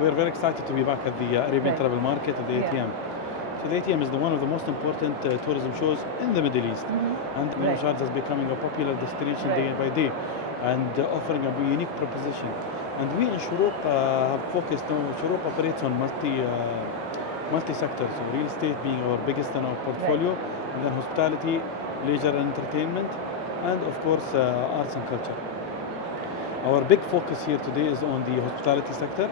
we're very excited to be back at the Arabian Travel Market at the ATM. So the ATM is one of the most important tourism shows in the Middle East. And Sharjah is becoming a popular destination day by day and offering a unique proposition. And we in Shurooq have focused on, Shurooq operates on multi-sector, so real estate being our biggest in our portfolio, and then hospitality, leisure and entertainment, and of course arts and culture. Our big focus here today is on the hospitality sector.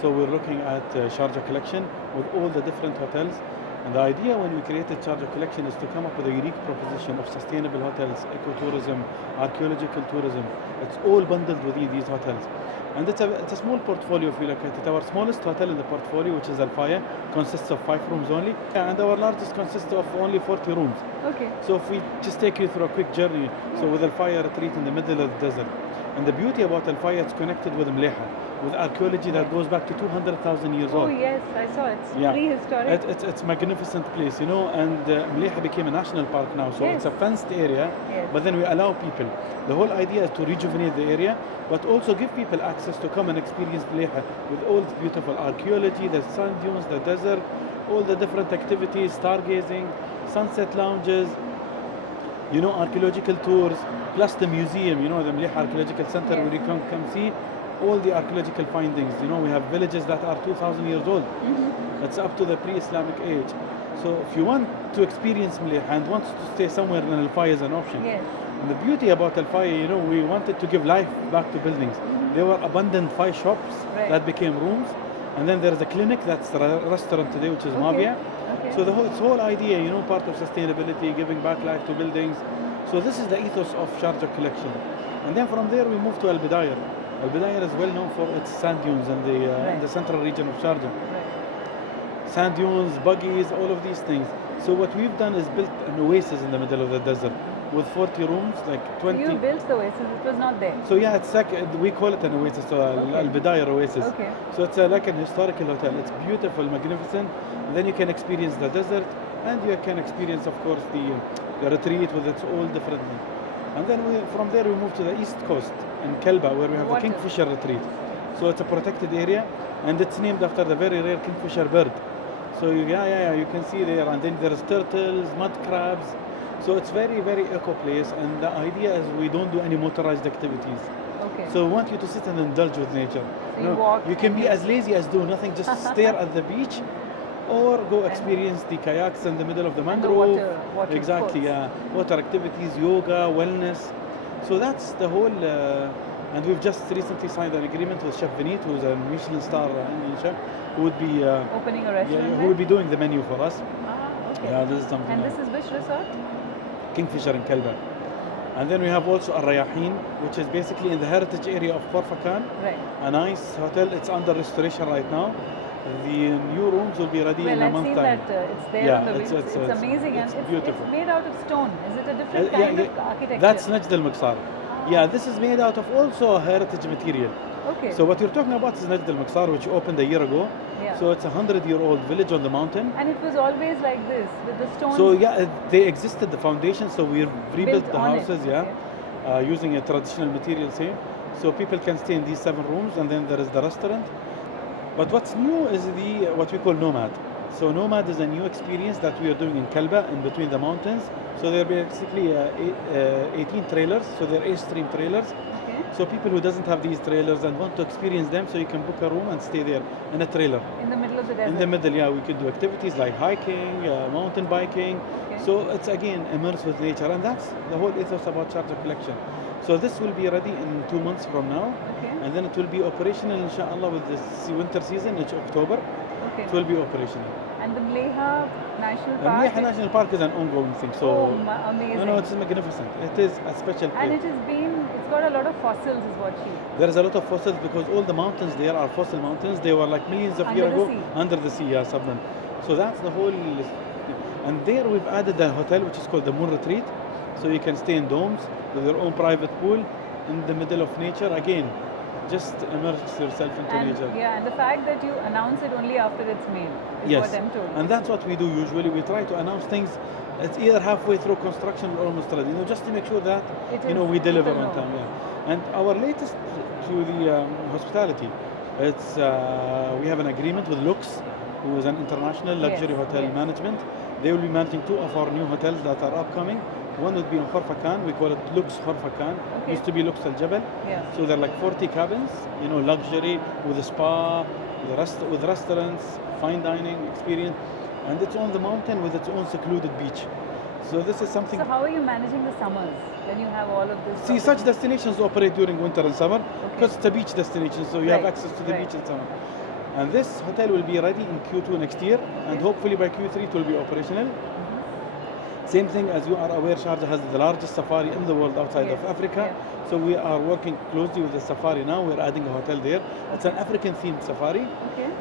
So we're looking at Sharjah collection with all the different hotels. And the idea when we created Sharjah collection is to come up with a unique proposition of sustainable hotels, ecotourism, archaeological tourism. It's all bundled within these hotels. And it's a small portfolio if you look at it. Our smallest hotel in the portfolio, which is Al Faya, consists of 5 rooms only. And our largest consists of only 40 rooms. Okay. So if we just take you through a quick journey, so with Al Faya retreat in the middle of the desert. And the beauty about Al Faya, it's connected with Mleha, with archaeology that goes back to 200,000 years old. Oh yes, I saw it. It's prehistoric. It's a magnificent place, you know, and Mleha became a national park now, so it's a fenced area, but then we allow people. The whole idea is to rejuvenate the area, but also give people access to come and experience Mleha with all its beautiful archaeology, the sand dunes, the desert, all the different activities, stargazing, sunset lounges, you know, archaeological tours, plus the museum, you know, the Mleha Archaeological Center, where you can come see all the archaeological findings. You know, we have villages that are 2,000 years old. It's up to the pre-Islamic age. So if you want to experience Mleha and want to stay somewhere, then Al Faya is an option. And the beauty about Al Faya, you know, we wanted to give life back to buildings. There were abandoned 5 shops that became rooms. And then there's a clinic, that's the restaurant today, which is Mavia. So the whole idea, you know, part of sustainability, giving back life to buildings. So this is the ethos of Sharjah collection. And then from there we move to Al Bidayah. Al Bidayah is well known for its sand dunes in the central region of Sharjah. Sand dunes, buggies, all of these things. So what we've done is built an oasis in the middle of the desert with 40 rooms, like 20. You built the oasis, it was not there. So yeah, it's like, we call it an oasis, so Al Bidayah oasis. So it's like an historical hotel. It's beautiful, magnificent. And then you can experience the desert, and you can experience, of course, the retreat with its all different things. And then from there we move to the east coast in Kelba, where we have the Kingfisher retreat. So it's a protected area, and it's named after the very rare Kingfisher bird. So you can see there, and then there's turtles, mud crabs. So it's very, very eco place, and the idea is we don't do any motorized activities. So we want you to sit and indulge with nature. So you can be as lazy as do nothing, just stare at the beach, or go experience the kayaks in the middle of the mangrove. Water exactly, water activities, yoga, wellness. So that's the whole. And we've just recently signed an agreement with Chef Vinit, who's a Michelin star Indian chef, who would be opening a restaurant. Who would be doing the menu for us. Yeah, this is something. And this is which resort? Kingfisher in Kelba. And then we have also Al Rayahin, which is basically in the heritage area of Khorfakan. A nice hotel. It's under restoration right now. The new rooms will be ready in a month's time. I've seen that it's there on the wings. It's amazing, it's and beautiful. It's made out of stone. Is it a different kind of architecture? That's Najd al-Maqsar. Yeah, this is made out of also a heritage material. So what you're talking about is Najd al-Maqsar, which opened a year ago. So it's a 100-year-old village on the mountain. And it was always like this, with the stones? So yeah, they existed, the foundation, so we rebuilt the houses, using a traditional material, so people can stay in these 7 rooms, and then there is the restaurant. But what's new is what we call Nomad. So Nomad is a new experience that we are doing in Kelba, in between the mountains. So they're basically 18 trailers, so they're Airstream trailers. So people who doesn't have these trailers and want to experience them, so you can book a room and stay there in a trailer. In the middle of the desert? In the middle, yeah. We could do activities like hiking, mountain biking. So it's again immersed with nature, and that's the whole ethos about Sharjah collection. So this will be ready in 2 months from now, and then it will be operational, inshallah, with the winter season, it's October. It will be operational. And the Mleha National Park? The Mleha National Park is an ongoing thing. So amazing. No, it's magnificent. It is a special place. And it's got a lot of fossils, is what she. There is a lot of fossils because all the mountains there are fossil mountains. They were like millions of years ago under the sea, submarine. So that's the whole. And there we've added a hotel which is called the Moon Retreat. So you can stay in domes with your own private pool in the middle of nature. Again, just immerse yourself into nature. Yeah, and the fact that you announce it only after it's made is what I'm told. And that's what we do usually. We try to announce things. It's either halfway through construction or almost ready, just to make sure that we deliver on time. And our latest to the hospitality It's we have an agreement with Lux, who is an international luxury hotel management. They will be managing 2 of our new hotels that are upcoming. One would be in Khorfakan. We call it Lux Khorfakan. Used to be Lux Al Jabal. So they're like 40 cabins, you know, luxury with a spa, with restaurants, fine dining experience, and it's on the mountain with its own secluded beach. So this is something. So how are you managing the summers when you have all of this? See, such destinations operate during winter and summer because it's a beach destination, so you have access to the beach in summer. And this hotel will be ready in Q2 next year, and hopefully by Q3 it will be operational. Same thing, as you are aware, Sharjah has the largest safari in the world outside of Africa. So we are working closely with the safari now. We're adding a hotel there. It's an African themed safari.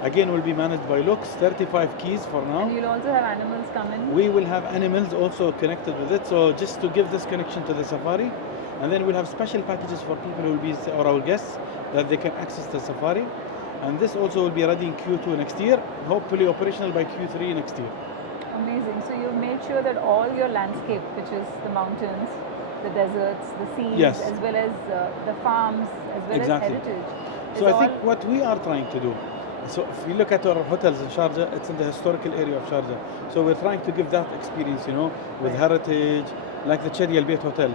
Again, will be managed by Lux, 35 keys for now. And you'll also have animals come in? We will have animals also connected with it. So just to give this connection to the safari. And then we'll have special packages for people who will be, or our guests, that they can access the safari. And this also will be ready in Q2 next year, hopefully operational by Q3 next year. Amazing. So you've made sure that all your landscape, which is the mountains, the deserts, the seas, as well as the farms, as well as heritage. So I think what we are trying to do, so if we look at our hotels in Sharjah, it's in the historical area of Sharjah. So we're trying to give that experience, you know, with heritage, like the Chedi Al Bayt Hotel,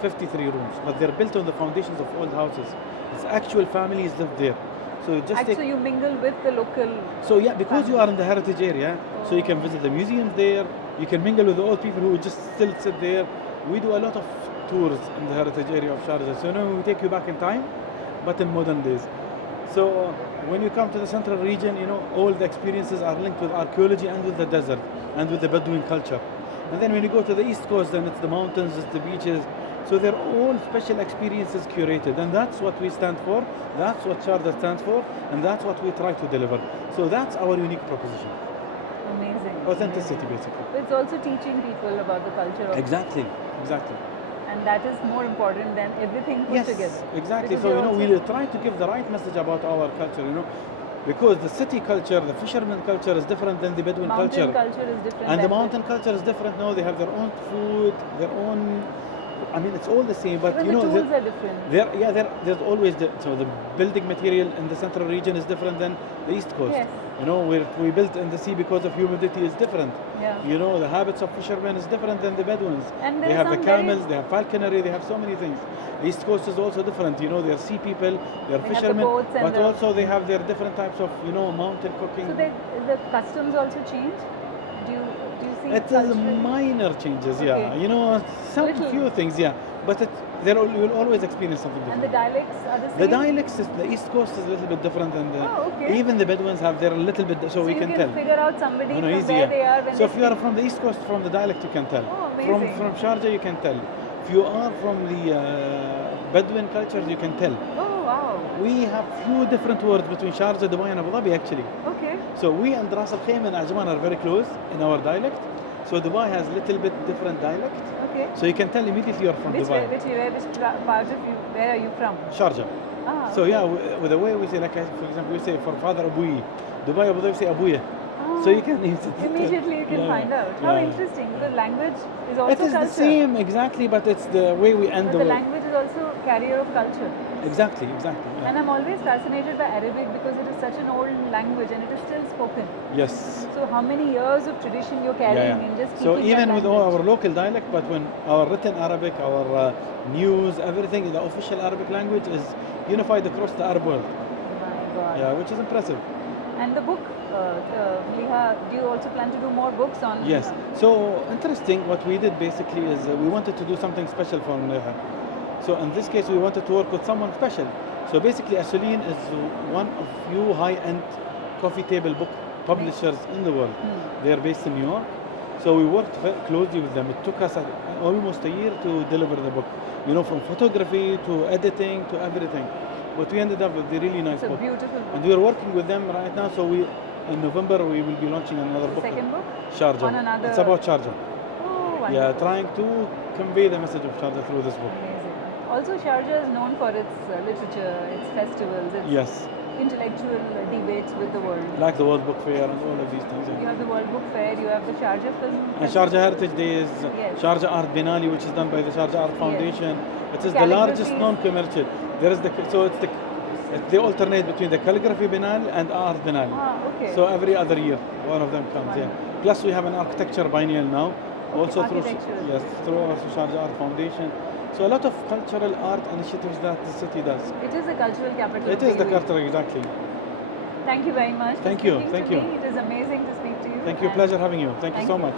53 rooms, but they're built on the foundations of old houses. It's actual families live there. So just so you mingle with the local. So yeah, because you are in the heritage area, so you can visit the museums there. You can mingle with the old people who just still sit there. We do a lot of tours in the heritage area of Sharjah. So now we take you back in time, but in modern days. So when you come to the central region, you know, all the experiences are linked with archaeology and with the desert and with the Bedouin culture. And then when you go to the east coast, then it's the mountains, it's the beaches. So they're all special experiences curated, and that's what we stand for, that's what Sharjah stands for, and that's what we try to deliver. So that's our unique proposition. Amazing. Authenticity, basically. But it's also teaching people about the culture of Exactly. And that is more important than everything put together. Exactly. So, you know, we try to give the right message about our culture, you know, because the city culture, the fisherman culture is different than the Bedouin culture. Mountain culture is different. And the mountain culture is different. No, they have their own food, their own... I mean, it's all the same, but even you know, the tools are different. There's always so the building material in the central region is different than the east coast. You know, we built in the sea because of humidity is different. You know, the habits of fishermen is different than the Bedouins. And they have the camels, they have falconry, they have so many things. The east coast is also different. You know, they are sea people, they are fishermen, but also they have their different types of, you know, mountain cooking. So the customs also change? Do you see it is minor changes, you know, some few things, but you'll always experience something different. And the dialects are the same? The dialects, the east coast is a little bit different than even the Bedouins have their little bit, so we can tell. You can figure out somebody from where they are. When so if you are from the east coast, from the dialect you can tell. Oh, amazing. From Sharjah you can tell. If you are from the Bedouin cultures you can tell. Oh wow. We have few different words between Sharjah, Dubai and Abu Dhabi actually. Okay. So we and Ras Al Khaimah and Ajman are very close in our dialect. So Dubai has a little bit different dialect. Okay. So you can tell immediately you're from Dubai. Which part of you, where are you from? Sharjah. So with the way we say, like for example, we say for father Abuyi. Dubai, Abu Dhabi say Abuya. So you can immediately you can find out. How interesting. Because language is also culture. It is the same, exactly, but it's the way we end the language is also carrier of culture. Exactly. And I'm always fascinated by Arabic because it is such an old language and it is still spoken. Yes. So how many years of tradition you're carrying in just keeping So even with all our local dialect, but when our written Arabic, our news, everything, the official Arabic language is unified across the Arab world. My God. Yeah, which is impressive. And the book, Mleha, do you also plan to do more books on? Yes. So interesting, what we did basically is we wanted to do something special for Mleha. So in this case, we wanted to work with someone special. So basically, Asoline is one of few high-end coffee table book publishers in the world. They are based in New York. So we worked very closely with them. It took us almost a year to deliver the book. You know, from photography to editing to everything. But we ended up with a really nice book. It's a beautiful book. And we are working with them right now. So in November, we will be launching another book. Second book? Sharjah. On another... It's about Sharjah. Oh, wonderful. Yeah, trying to convey the message of Sharjah through this book. Amazing. Also, Sharjah is known for its literature, its festivals, its intellectual debates with the world. Like the World Book Fair and all of these things. You have the World Book Fair, you have the Sharjah Film And Sharjah Heritage Days, Sharjah Art Binali, which is done by the Sharjah Art Foundation. It is the largest non-commercial. There is so it's the They alternate between the calligraphy biennale and art biennale. Okay. So every other year, one of them comes. Yeah. Plus, we have an architecture biennial now, also through Sharjah Art Foundation. So a lot of cultural art initiatives that the city does. It is a cultural capital. It is the cultural, exactly. Thank you very much. Thank you. Thank you. It is amazing to speak to you. Thank you. Pleasure having you. Thank you so much.